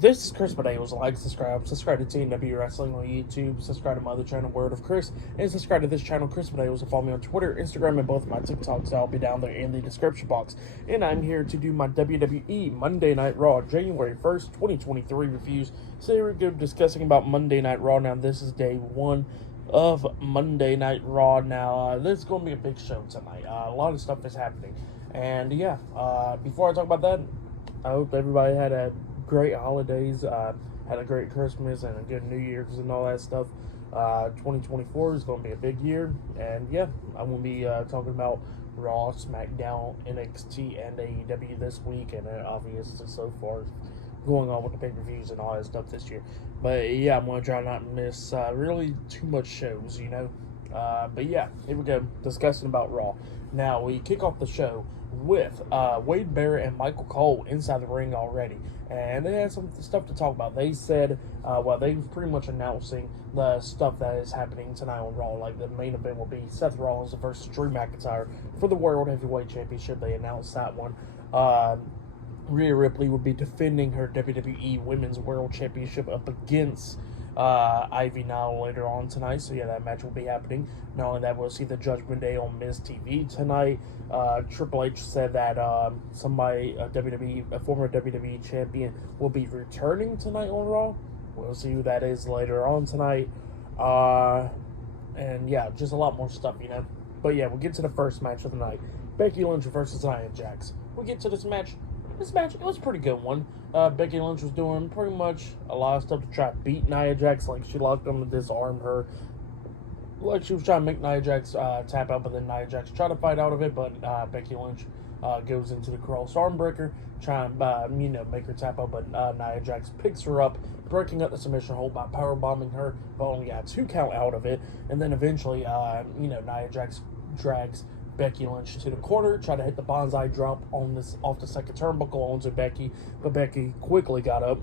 This is Chris Potatoes. Like, subscribe to TNW Wrestling on YouTube, subscribe to my other channel, Word of Chris, and subscribe to this channel, Chris Potatoes, and follow me on Twitter, Instagram, and both of my TikToks. I'll be down there in the description box. And I'm here to do my WWE Monday Night Raw, January 1st, 2023 reviews. So here we go, discussing about Monday Night Raw. Now, this is day one of Monday Night Raw. Now, this is going to be a big show tonight. A lot of stuff is happening. And yeah, before I talk about that, I hope everybody had a great holidays, had a great Christmas and a good New Year's and all that stuff. 2024 is going to be a big year, and yeah, I'm going to be talking about Raw, SmackDown, NXT, and AEW this week, and obviously so far going on with the pay-per-views and all that stuff this year. But yeah, I'm going to try not to miss really too much shows, you know. But yeah, here we go, discussing about Raw. Now, we kick off the show with Wade Barrett and Michael Cole inside the ring already. And they had some stuff to talk about. They said, they were pretty much announcing the stuff that is happening tonight on Raw. Like, the main event will be Seth Rollins versus Drew McIntyre for the World Heavyweight Championship. They announced that one. Rhea Ripley would be defending her WWE Women's World Championship up against Ivy Nile later on tonight. So yeah, that match will be happening. Not only that, we'll see the Judgment Day on Miz TV tonight. Triple H said that a former WWE champion, will be returning tonight on Raw. We'll see who that is later on tonight. And yeah, just a lot more stuff, you know. But yeah, we'll get to the first match of the night. Becky Lynch versus Nia Jax. We'll get to this match. This match, it was a pretty good one. Becky Lynch was doing pretty much a lot of stuff to try to beat Nia Jax. Like, she locked on to disarm her. Like, she was trying to make Nia Jax tap out, but then Nia Jax tried to fight out of it. But Becky Lynch goes into the cross arm breaker, trying to, make her tap out. But Nia Jax picks her up, breaking up the submission hold by powerbombing her, but only got 2 count out of it. And then eventually, Nia Jax drags Becky Lynch to the corner, try to hit the bonsai drop off the second turnbuckle onto Becky, but Becky quickly got up,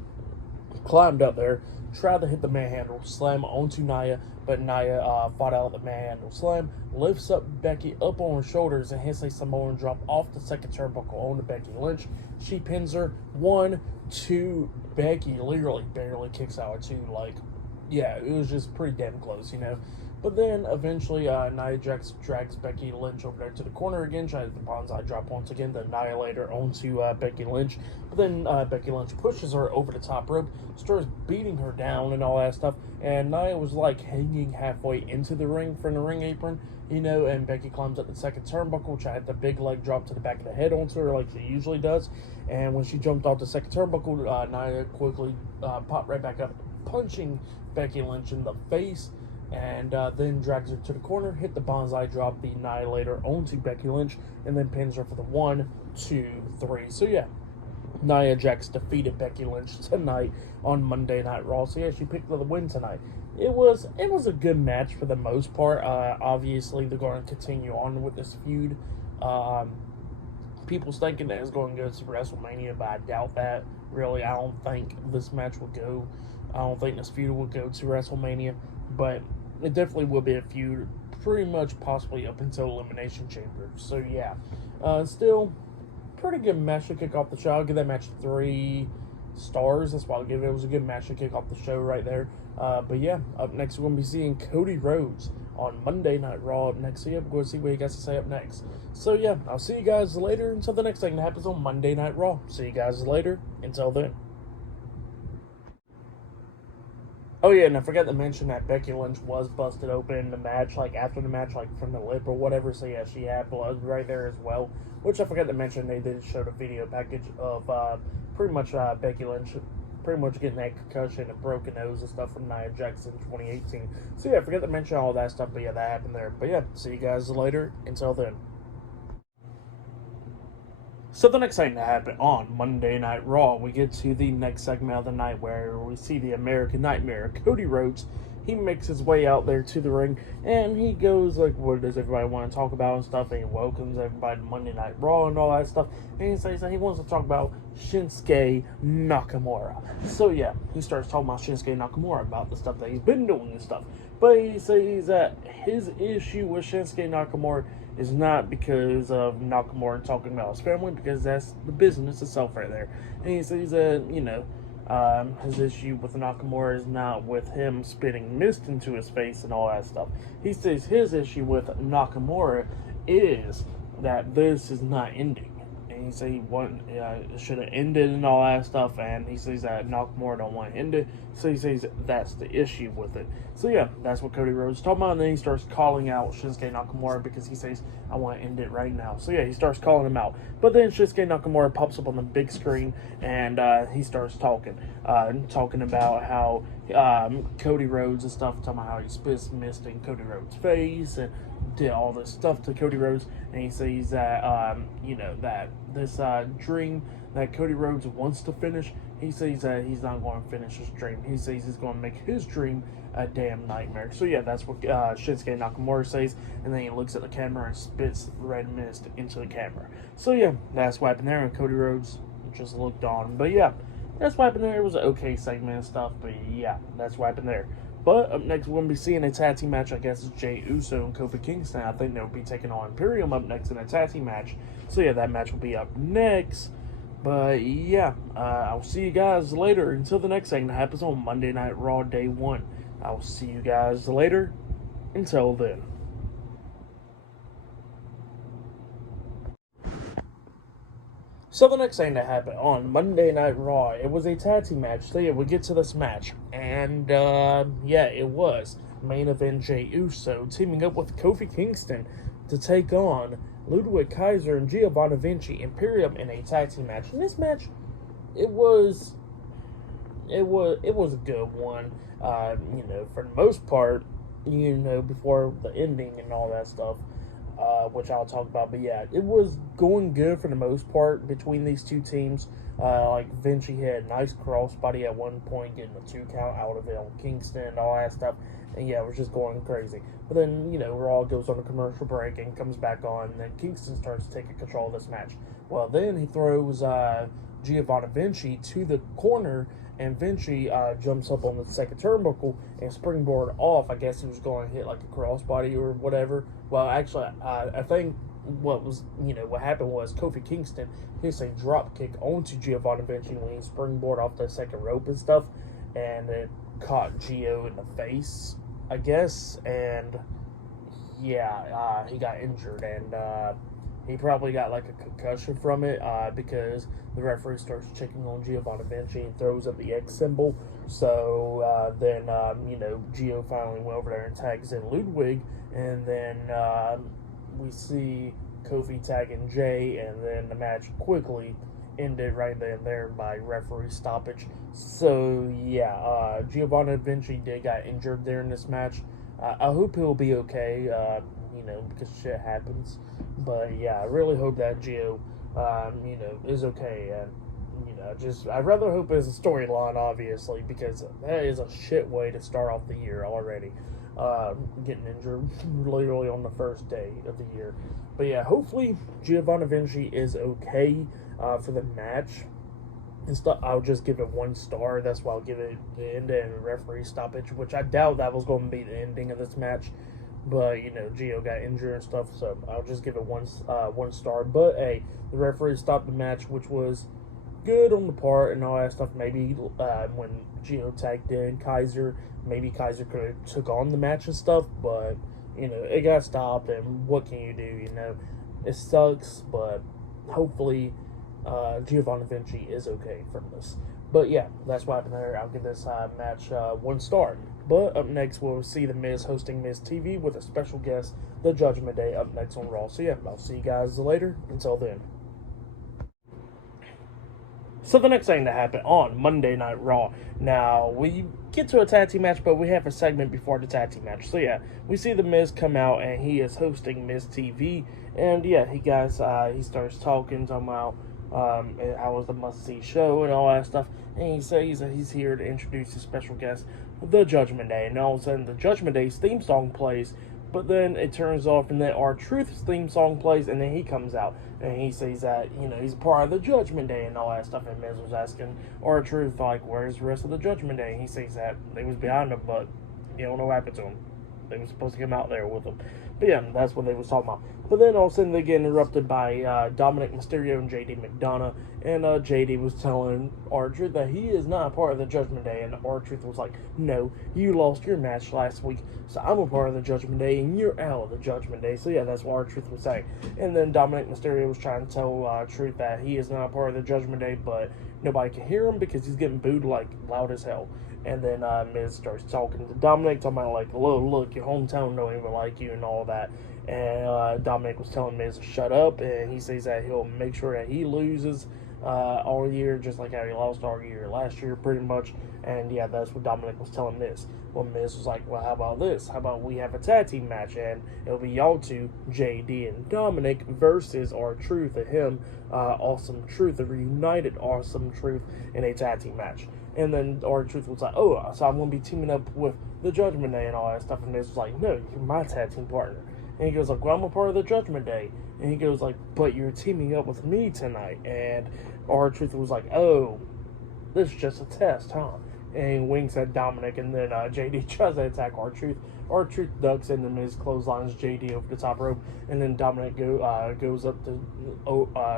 climbed up there, tried to hit the manhandle slam onto Nia, but Nia fought out the manhandle slam, lifts up Becky up on her shoulders and hits a Samoan drop off the second turnbuckle onto Becky Lynch. She pins her 1, 2. Becky literally barely kicks out at 2. Like, yeah, it was just pretty damn close, you know. But then, eventually, Nia Jax drags Becky Lynch over there to the corner again, tries the bonsai drop once again, the Annihilator onto Becky Lynch. But then Becky Lynch pushes her over the top rope, starts beating her down and all that stuff, and Nia was, like, hanging halfway into the ring from the ring apron, you know, and Becky climbs up the second turnbuckle, tried the big leg drop to the back of the head onto her like she usually does, and when she jumped off the second turnbuckle, Nia quickly popped right back up, punching Becky Lynch in the face, and then drags her to the corner, hit the bonsai drop, the Annihilator onto Becky Lynch, and then pins her for the 1, 2, 3. So yeah, Nia Jax defeated Becky Lynch tonight on Monday Night Raw. So yeah, she picked up the win tonight. It was a good match for the most part. Obviously, they're going to continue on with this feud. People's thinking that it's going to go to WrestleMania, but I doubt that. Really, I don't think this match will go. I don't think this feud will go to WrestleMania, but it definitely will be a feud, pretty much possibly up until Elimination Chamber. So yeah, still pretty good match to kick off the show. I'll give that match 3 stars. That's why I'll give it. It was a good match to kick off the show right there. But yeah, up next we're going to be seeing Cody Rhodes on Monday Night Raw up next. So yeah, we're going to see what he got to say up next. So yeah, I'll see you guys later until the next thing that happens on Monday Night Raw. See you guys later. Until then. Oh yeah, and I forgot to mention that Becky Lynch was busted open in the match, like after the match, like from the lip or whatever. So yeah, she had blood right there as well, which I forgot to mention. They did show the video package of pretty much Becky Lynch pretty much getting that concussion and broken nose and stuff from Nia Jax in 2018. So yeah, I forgot to mention all that stuff, but yeah, that happened there. But yeah, see you guys later. Until then. So the next thing that happened on Monday Night Raw, we get to the next segment of the night where we see the American Nightmare, Cody Rhodes. He makes his way out there to the ring, and he goes like, what does everybody want to talk about and stuff, and he welcomes everybody to Monday Night Raw and all that stuff, and he says that he wants to talk about Shinsuke Nakamura. So yeah, he starts talking about Shinsuke Nakamura, about the stuff that he's been doing and stuff, but he says that his issue with Shinsuke Nakamura is not because of Nakamura talking about his family, because that's the business itself right there. And he says that, His issue with Nakamura is not with him spitting mist into his face and all that stuff. He says his issue with Nakamura is that this is not ending. And he said it should have ended and all that stuff, and he says that Nakamura don't want to end it, so he says that's the issue with it. So yeah, that's what Cody Rhodes is talking about, and then he starts calling out Shinsuke Nakamura because he says, I want to end it right now. So yeah, he starts calling him out. But then Shinsuke Nakamura pops up on the big screen, and he starts talking about how Cody Rhodes and stuff, talking about how he spits mist in Cody Rhodes' face, and did all this stuff to Cody Rhodes, and he says that, that this dream that Cody Rhodes wants to finish, he says that he's not going to finish his dream. He says he's going to make his dream a damn nightmare. So yeah, that's what Shinsuke Nakamura says, and then he looks at the camera and spits red mist into the camera. So yeah, that's what happened there, and Cody Rhodes just looked on. But yeah, that's what happened there. It was an okay segment and stuff, but yeah, that's what happened there. But up next, we're going to be seeing a tag team match. I guess it's Jey Uso and Kofi Kingston. I think they'll be taking on Imperium up next in a tag team match. So yeah, that match will be up next. But yeah, I'll see you guys later. Until the next segment happens on Monday Night Raw Day 1. I'll see you guys later. Until then. So the next thing that happened on Monday Night Raw, it was a tag team match. So yeah, we get to this match. And yeah, it was. Main event Jey Uso teaming up with Kofi Kingston to take on Ludwig Kaiser and Giovanni Vinci Imperium in a tag team match. In this match, it was a good one. For the most part, before the ending and all that stuff, which I'll talk about. But yeah, it was going good for the most part between these two teams. Like Vinci had a nice crossbody at one point, getting a 2 count out of it on Kingston and all that stuff. And yeah, it was just going crazy. But then, Raw goes on a commercial break and comes back on, and then Kingston starts taking control of this match. Well, then he throws Giovanni Vinci to the corner, and Vinci jumps up on the second turnbuckle and springboard off. I guess he was going to hit like a crossbody or whatever. Well, actually, I think what happened was Kofi Kingston hits a drop kick onto Giovanni Vinci when he springboard off the second rope and stuff, and it caught Gio in the face, I guess, and yeah, he got injured, and he probably got like a concussion from it because the referee starts checking on Giovanni Vinci and throws up the X symbol. So then Gio finally went over there and tags in Ludwig, and then we see Kofi tagging Jay, and then the match quickly ended right then and there by referee stoppage. So yeah, Giovanni Vinci did got injured there in this match. I hope he'll be okay, because shit happens. But yeah, I really hope that Gio, is okay. And, I'd rather hope it's a storyline, obviously, because that is a shit way to start off the year already. Getting injured literally on the first day of the year. But yeah, hopefully Giovanni Vinci is okay for the match. I'll just give it 1 star. That's why I'll give it the end and referee stoppage, which I doubt that was going to be the ending of this match. But, Gio got injured and stuff, so I'll just give it 1 star. But, hey, the referee stopped the match, which was good on the part and all that stuff. Maybe when Gio tagged in Kaiser, maybe Kaiser could have took on the match and stuff. But, it got stopped, and what can you do, It sucks, but hopefully Giovanni Vinci is okay from this. But yeah, that's what happened there. I'll give this match 1 star. But up next, we'll see The Miz hosting Miz TV with a special guest, The Judgment Day, up next on Raw. So yeah, I'll see you guys later. Until then. So the next thing that happened on Monday Night Raw. Now, we get to a tag team match, but we have a segment before the tag team match. So yeah, we see The Miz come out, and he is hosting Miz TV. And yeah, he starts talking about how was the must-see show and all that stuff. And he says that he's here to introduce his special guest, The Judgment Day. And all of a sudden, The Judgment Day's theme song plays, but then it turns off, and then R-Truth's theme song plays, and then he comes out. And he says that, he's part of the Judgment Day and all that stuff. And Miz was asking R-Truth, like, where's the rest of the Judgment Day? And he says that they was behind him, but you don't know what happened to him. They were supposed to come out there with them. But yeah, that's what they was talking about. But then all of a sudden they get interrupted by Dominic Mysterio and JD McDonough. And JD was telling R-Truth that he is not a part of the Judgment Day. And R-Truth was like, no, you lost your match last week, so I'm a part of the Judgment Day, and you're out of the Judgment Day. So yeah, that's what R-Truth was saying. And then Dominic Mysterio was trying to tell Truth that he is not a part of the Judgment Day, but nobody can hear him because he's getting booed like loud as hell. And then Miz starts talking to Dominic, talking about like, look, your hometown don't even like you and all that. And Dominic was telling Miz to shut up, and he says that he'll make sure that he loses all year, just like how he lost all year last year, pretty much. And yeah, that's what Dominic was telling Miz. Well, Miz was like, well, how about this? How about we have a tag team match, and it'll be y'all two, JD and Dominic, versus R-Truth and him, Awesome Truth, the reunited Awesome Truth, in a tag team match. And then R-Truth was like, oh, so I'm going to be teaming up with the Judgment Day and all that stuff. And Miz was like, no, you're my tag team partner. And he goes like, well, I'm a part of the Judgment Day. And he goes like, but you're teaming up with me tonight. And R-Truth was like, oh, this is just a test, huh? And he winks at Dominic, and then JD tries to attack R-Truth. R-Truth ducks into Miz, clotheslines JD over the top rope, and then Dominic goes up to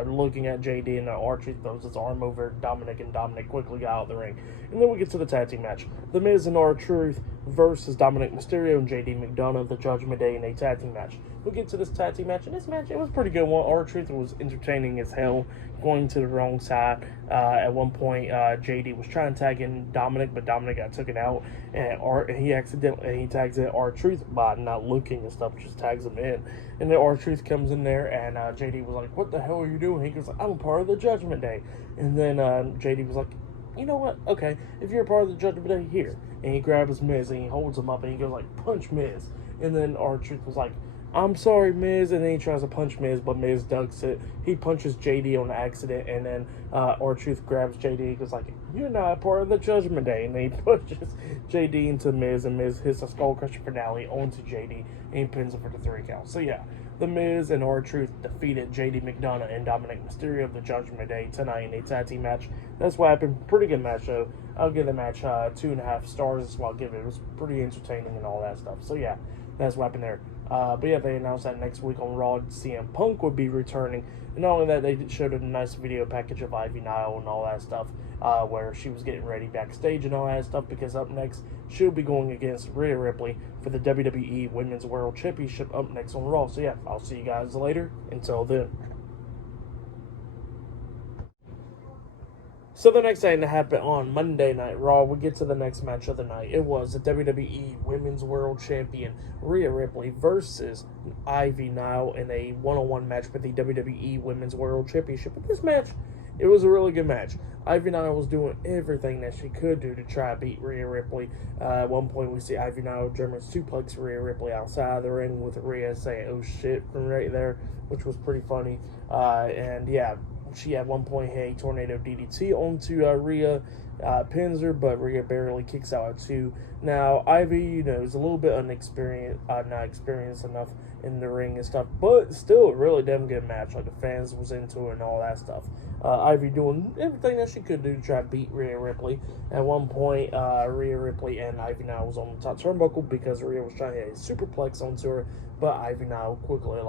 looking at JD, and R-Truth throws his arm over Dominic, and Dominic quickly got out of the ring. And then we get to the tag team match. The Miz and R-Truth versus Dominic Mysterio and JD McDonough, the Judgment Day, in a tag team match. We get to this tag team match, and this match, it was a pretty good one. R-Truth was entertaining as hell, going to the wrong side. At one point, JD was trying to tag in Dominic, but Dominic got taken out, and he tags in R-Truth by not looking and stuff, just tags him in. And then R-Truth comes in there, and JD was like, what the hell are you doing? He goes like, I'm a part of the Judgment Day. And then JD was like, you know what? Okay, if you're a part of the Judgment Day, here. And he grabs Miz, and he holds him up, and he goes like, punch Miz. And then R-Truth was like, I'm sorry, Miz, and then he tries to punch Miz, but Miz ducks it. He punches JD on accident, and then R-Truth grabs JD. He goes like, you're not a part of the Judgment Day. And then he pushes JD into Miz, and Miz hits a skull crusher finale onto JD, and he pins him for the 3 count. So yeah, The Miz and R-Truth defeated JD McDonough and Dominic Mysterio of the Judgment Day tonight in a tag team match. That's what happened. Pretty good match, though. I'll give the match 2.5 stars. That's what I'll give it. It was pretty entertaining and all that stuff. So yeah, that's what happened there. But yeah, they announced that next week on Raw, CM Punk would be returning. And not only that, they showed a nice video package of Ivy Nile and all that stuff, where she was getting ready backstage and all that stuff, because up next, she'll be going against Rhea Ripley for the WWE Women's World Championship up next on Raw. So yeah, I'll see you guys later. Until then. So the next thing that happened on Monday Night Raw, we get to the next match of the night. It was the WWE Women's World Champion Rhea Ripley versus Ivy Nile in a one-on-one match for the WWE Women's World Championship. But this match, it was a really good match. Ivy Nile was doing everything that she could do to try to beat Rhea Ripley. At one point, we see Ivy Nile German suplex Rhea Ripley outside of the ring, with Rhea saying, oh shit, from right there, which was pretty funny. And yeah, she at one point hit a tornado DDT onto Rhea, pins her, but Rhea barely kicks out at 2. Now, Ivy, is a little bit inexperienced, not experienced enough in the ring and stuff, but still a really damn good match. Like, the fans was into it and all that stuff. Ivy doing everything that she could do to try to beat Rhea Ripley. At one point, Rhea Ripley and Ivy Nile was on the top turnbuckle because Rhea was trying to hit a superplex onto her, but Ivy Nile quickly,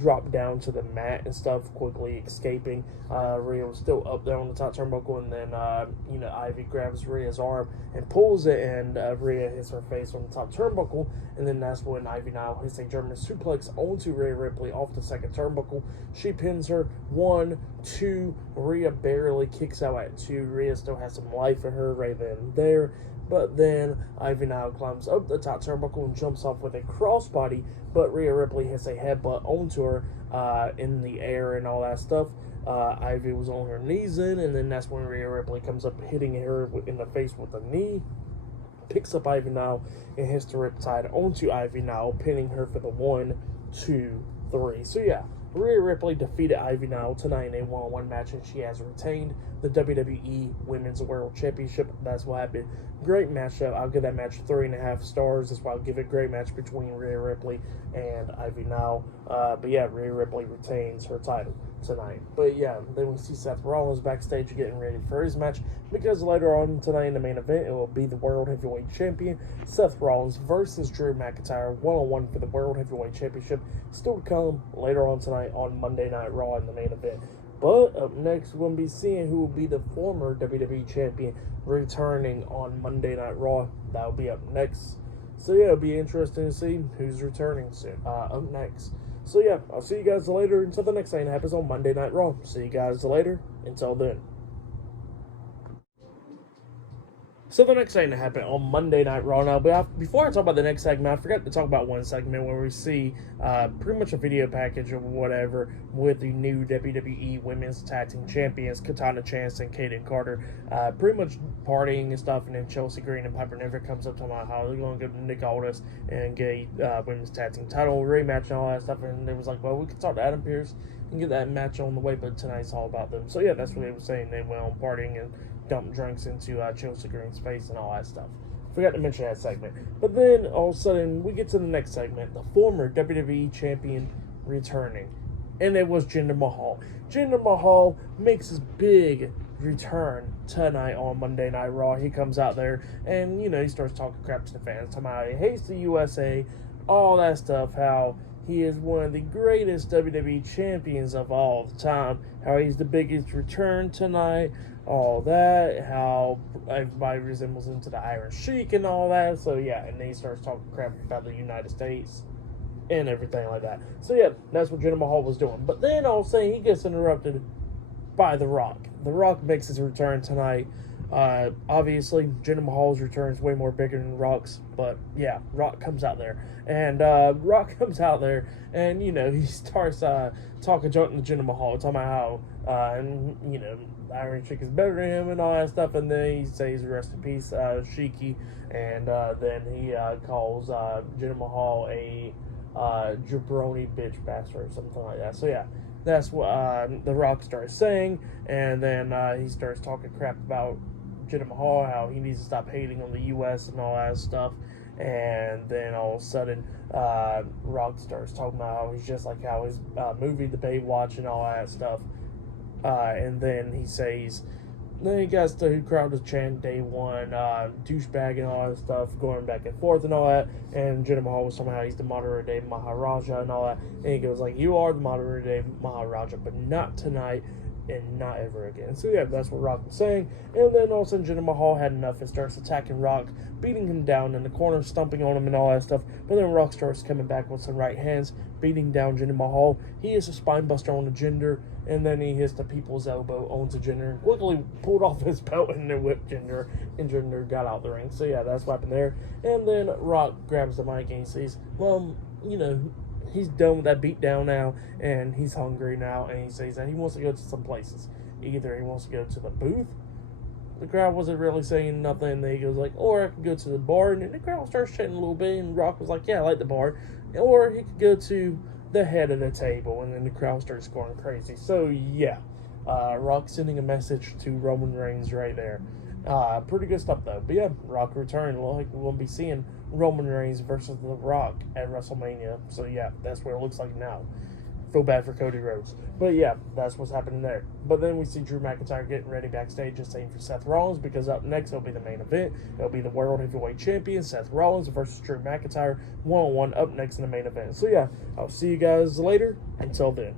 dropped down to the mat and stuff, quickly escaping. Rhea was still up there on the top turnbuckle, and then, Ivy grabs Rhea's arm and pulls it, and Rhea hits her face on the top turnbuckle, and then that's when Ivy Nile hits a German suplex onto Rhea Ripley off the second turnbuckle. She pins her 1, 2, Rhea barely kicks out at 2. Rhea still has some life in her right then and there. But then Ivy Nile climbs up the top turnbuckle and jumps off with a crossbody, but Rhea Ripley hits a headbutt onto her in the air and all that stuff. Ivy was on her knees and then that's when Rhea Ripley comes up, hitting her in the face with a knee, picks up Ivy Nile and hits the riptide onto Ivy Nile, pinning her for the 1, 2, 3. So yeah, Rhea Ripley defeated Ivy Nile tonight in a one-on-one match, and she has retained the WWE Women's World Championship. That's what happened. Great matchup. I'll give that match 3.5 stars. That's why I'll give it a great match between Rhea Ripley and Ivy Nile. But yeah, Rhea Ripley retains her title. tonight. But yeah, then we see Seth Rollins backstage getting ready for his match, because later on tonight in the main event, it will be the World Heavyweight Champion Seth Rollins versus Drew McIntyre, one-on-one for the World Heavyweight Championship. Still to come later on tonight on Monday Night Raw in the main event. But up next, we're going to be seeing who will be the former WWE Champion returning on Monday Night Raw. That will be up next. So yeah, it'll be interesting to see who's returning soon. Up next. So yeah, I'll see you guys later until the next thing that happens on Monday Night Raw. See you guys later. Until then. So the next thing that happened on Monday Night Raw. Now, but before I talk about the next segment, I forgot to talk about one segment where we see pretty much a video package or whatever with the new WWE Women's Tag Team Champions, Katana Chance and Kaden Carter, pretty much partying and stuff, and then Chelsea Green and Piper Niven comes up talking about how they're going to go to Nick Aldis and get Women's Tag Team title rematch and all that stuff, and it was like, well, we could talk to Adam Pearce and get that match on the way, but tonight's all about them. So yeah, that's what they were saying. They went on partying and dumped drinks into Chelsea Green's face and all that stuff. Forgot to mention that segment. But then all of a sudden we get to the next segment, the former WWE champion returning, and it was Jinder Mahal. Jinder Mahal makes his big return tonight on Monday Night Raw. He comes out there and he starts talking crap to the fans, talking about how he hates the USA, all that stuff, how he is one of the greatest WWE champions of all the time, how he's the biggest return tonight, all that, how everybody resembles him to the Iron Sheik and all that. So yeah, and then he starts talking crap about the United States and everything like that. So yeah, that's what Jinder Mahal was doing. But then all of a sudden he gets interrupted by The Rock. The Rock makes his return tonight. Obviously, Jinder Mahal's return is way more bigger than Rock's, but yeah, Rock comes out there, and he starts talking junk to Jinder Mahal, talking about how Iron Sheik is better than him and all that stuff, and then he says rest in peace, Sheiky, and then he calls Jinder Mahal a jabroni bitch bastard or something like that. So yeah, that's what The Rock starts saying, and then he starts talking crap about Jinder Mahal, how he needs to stop hating on the U.S. and all that stuff. And then all of a sudden, Rock starts talking about how he's just like how his movie, The Baywatch, and all that stuff. And then he says, then he got the crowd to chant day one, douchebag and all that stuff, going back and forth and all that. And Jinder Mahal was somehow he's the modern day Maharaja and all that. And he goes like, you are the modern day Maharaja, but not tonight and not ever again. So yeah, that's what Rock was saying. And then all of a sudden Jinder Mahal had enough and starts attacking Rock, beating him down in the corner, stomping on him and all that stuff. But then Rock starts coming back with some right hands, beating down Jinder Mahal. He hits a spine buster on the Jinder, and then he hits the people's elbow onto Jinder. Quickly pulled off his belt and then whipped Jinder, and Jinder got out the ring. So yeah, that's what happened there. And then Rock grabs the mic and he says, well, he's done with that beatdown now, and he's hungry now, and he says that he wants to go to some places. Either he wants to go to the booth, the crowd wasn't really saying nothing, and then he goes like, or I could go to the bar, and then the crowd starts chatting a little bit, and Rock was like, yeah, I like the bar, or he could go to the head of the table, and then the crowd starts going crazy. So yeah, Rock sending a message to Roman Reigns right there. Pretty good stuff though. But yeah, Rock return. Like we'll be seeing Roman Reigns versus The Rock at WrestleMania. So yeah, that's what it looks like now. Feel bad for Cody Rhodes. But yeah, that's what's happening there. But then we see Drew McIntyre getting ready backstage, just saying for Seth Rollins, because up next it'll be the main event. It'll be the World Heavyweight Champion, Seth Rollins versus Drew McIntyre, one-on-one up next in the main event. So yeah, I'll see you guys later. Until then.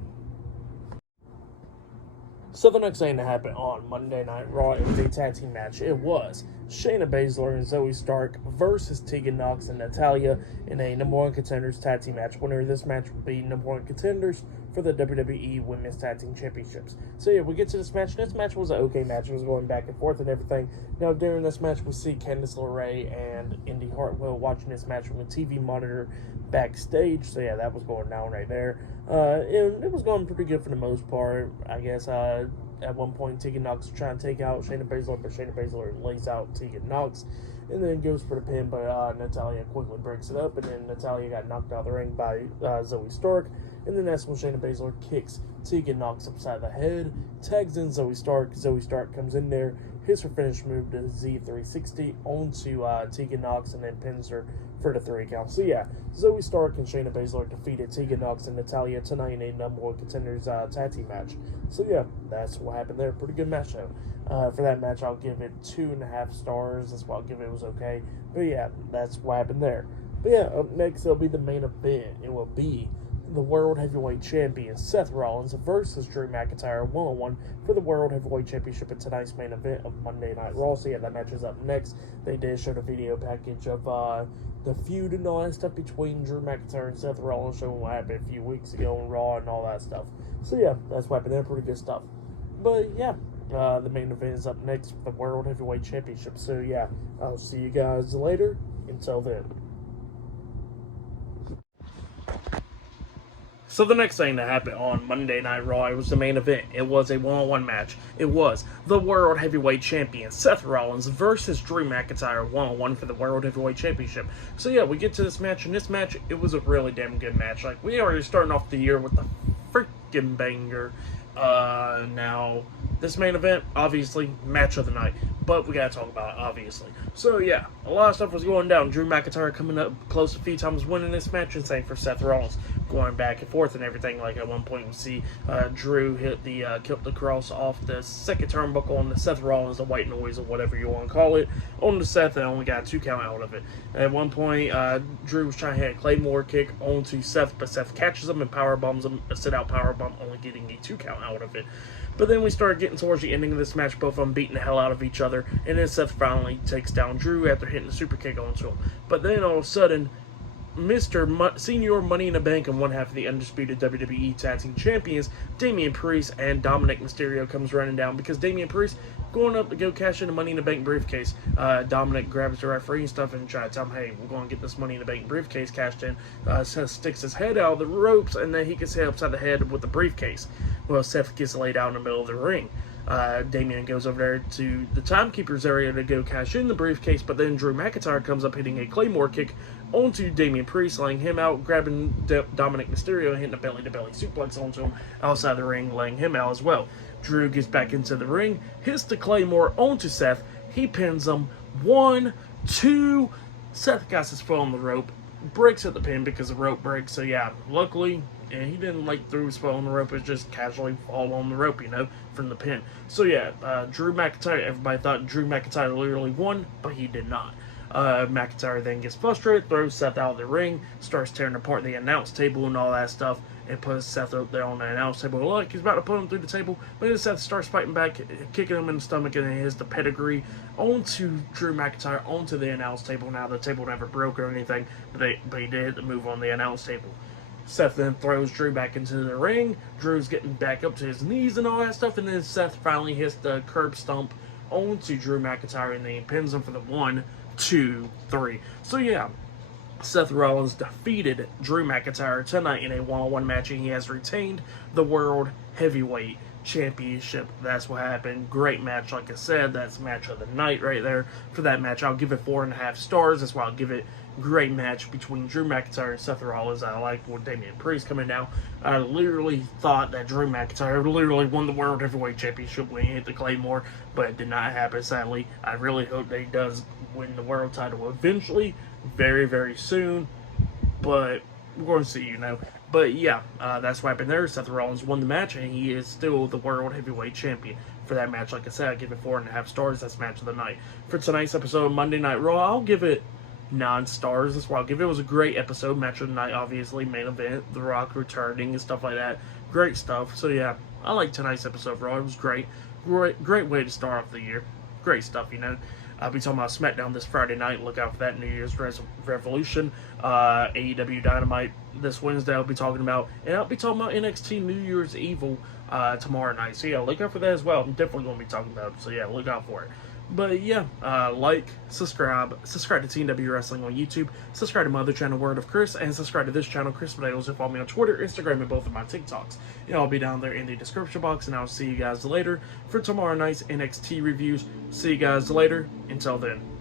So the next thing that happened on Monday Night Raw, it was a tag team match. It was Shayna Baszler and Zoe Stark versus Tegan Nox and Natalya in a number one contenders tag team match. Winner of this match will be number one contenders for the WWE Women's Tag Team Championships. So yeah, we get to this match. This match was an okay match. It was going back and forth and everything. Now during this match, we see Candice LeRae and Indy Hartwell watching this match from a TV monitor backstage. So yeah, that was going down right there. And it was going pretty good for the most part. I guess at one point Tegan Nox was trying to take out Shayna Baszler, but Shayna Baszler lays out Tegan Nox and then goes for the pin, but Natalya quickly breaks it up, and then Natalya got knocked out of the ring by Zoe Stark. and then that's when Shayna Baszler kicks Tegan Nox upside the head, tags in Zoe Stark. Zoe Stark comes in there, hits her finish move to Z360 onto Tegan Nox, and then pins her for the 3 count. So yeah, Zoe Stark and Shayna Baszler defeated Tegan Nox and Natalya tonight in a number 1 contenders tag team match. So yeah, that's what happened there. Pretty good match though. For that match, I'll give it 2.5 stars. That's what I'll give it. It was okay. But yeah, that's what happened there. But yeah, up next it'll be the main event. It will be the World Heavyweight Champion Seth Rollins versus Drew McIntyre 1-on-1 for the World Heavyweight Championship in tonight's main event of Monday Night Raw. So yeah, that match is up next. They did show the video package of the feud and all that stuff between Drew McIntyre and Seth Rollins, showing what happened a few weeks ago on Raw and all that stuff. So yeah, that's what happened there. Pretty good stuff. But yeah, the main event is up next for the World Heavyweight Championship. So yeah, I'll see you guys later. Until then. So the next thing that happened on Monday Night Raw, it was the main event. It was a 1-on-1 match. It was the World Heavyweight Champion Seth Rollins versus Drew McIntyre 1-on-1 for the World Heavyweight Championship. So yeah, we get to this match, and this match, it was a really damn good match. Like, we already starting off the year with the freaking banger. Now, this main event, obviously, match of the night. But we gotta talk about it, obviously. So yeah, a lot of stuff was going down. Drew McIntyre coming up close a few times, winning this match, and same for Seth Rollins, going back and forth and everything. Like at one point we see Drew hit the kick the cross off the second turnbuckle on the Seth Rollins, the white noise or whatever you want to call it, on the Seth, and only got a 2 count out of it. At one point, Drew was trying to hit a Claymore kick onto Seth, but Seth catches him and power bombs him, a sit out power bomb, only getting a 2 count out of it. But then we started getting towards the ending of this match, both of them beating the hell out of each other, and then Seth finally takes down Drew after hitting the super kick onto him. But then all of a sudden, Senior Money in the Bank and one half of the undisputed WWE Tag Team Champions, Damian Priest and Dominic Mysterio comes running down, because Damian Priest going up to go cash in the Money in the Bank briefcase. Dominic grabs the referee and stuff and tries to tell him, hey, we're going to get this Money in the Bank briefcase cashed in. Seth sticks his head out of the ropes, and then he gets hit upside the head with the briefcase. Well, Seth gets laid out in the middle of the ring. Damian goes over there to the timekeeper's area to go cash in the briefcase, but then Drew McIntyre comes up hitting a Claymore kick onto Damian Priest, laying him out, grabbing Dominic Mysterio and hitting a belly-to-belly suplex onto him outside the ring, laying him out as well. Drew gets back into the ring, hits the Claymore onto Seth, he pins him, 1, 2, Seth got his foot on the rope, breaks at the pin because the rope breaks, so yeah, luckily, and he didn't throw his foot on the rope, it just casually fall on the rope, from the pin. So yeah, Drew McIntyre, everybody thought Drew McIntyre literally won, but he did not. McIntyre then gets frustrated, throws Seth out of the ring, starts tearing apart the announce table and all that stuff, and puts Seth up there on the announce table. Look, he's about to put him through the table, but then Seth starts fighting back, kicking him in the stomach, and he hits the pedigree onto Drew McIntyre, onto the announce table. Now, the table never broke or anything, but he did hit the move on the announce table. Seth then throws Drew back into the ring. Drew's getting back up to his knees and all that stuff, and then Seth finally hits the curb stomp onto Drew McIntyre, and then he pins him for the 1, 2, 3. So yeah, Seth Rollins defeated Drew McIntyre tonight in a 1-on-1 match, and he has retained the World Heavyweight Championship. That's what happened. Great match, like I said. That's match of the night right there. For that match, I'll give it 4.5 stars. That's why I'll give it. Great match between Drew McIntyre and Seth Rollins. I like with Damian Priest coming down. I literally thought that Drew McIntyre literally won the World Heavyweight Championship when he hit the Claymore, but it did not happen, sadly. I really hope that he does win the world title eventually, very, very soon, but we're going to see, But yeah, that's what happened there. Seth Rollins won the match, and he is still the World Heavyweight Champion. For that match, like I said, I give it 4.5 stars. That's match of the night. For tonight's episode of Monday Night Raw, I'll give it 9 stars. That's why I'll give it. It was a great episode. Match of the night, obviously. Main event. The Rock returning and stuff like that. Great stuff. So yeah, I like tonight's episode of Raw. It was great. Great way to start off the year. Great stuff, I'll be talking about SmackDown this Friday night. Look out for that. New Year's Revolution. AEW Dynamite this Wednesday I'll be talking about. And I'll be talking about NXT New Year's Evil tomorrow night. So yeah, look out for that as well. I'm definitely going to be talking about it. So yeah, look out for it. But yeah, subscribe to TNW Wrestling on YouTube, subscribe to my other channel, Word of Chris, and subscribe to this channel, Chris Potatoes, and follow me on Twitter, Instagram, and both of my TikToks. I'll be down there in the description box, and I'll see you guys later for tomorrow night's NXT reviews. See you guys later. Until then.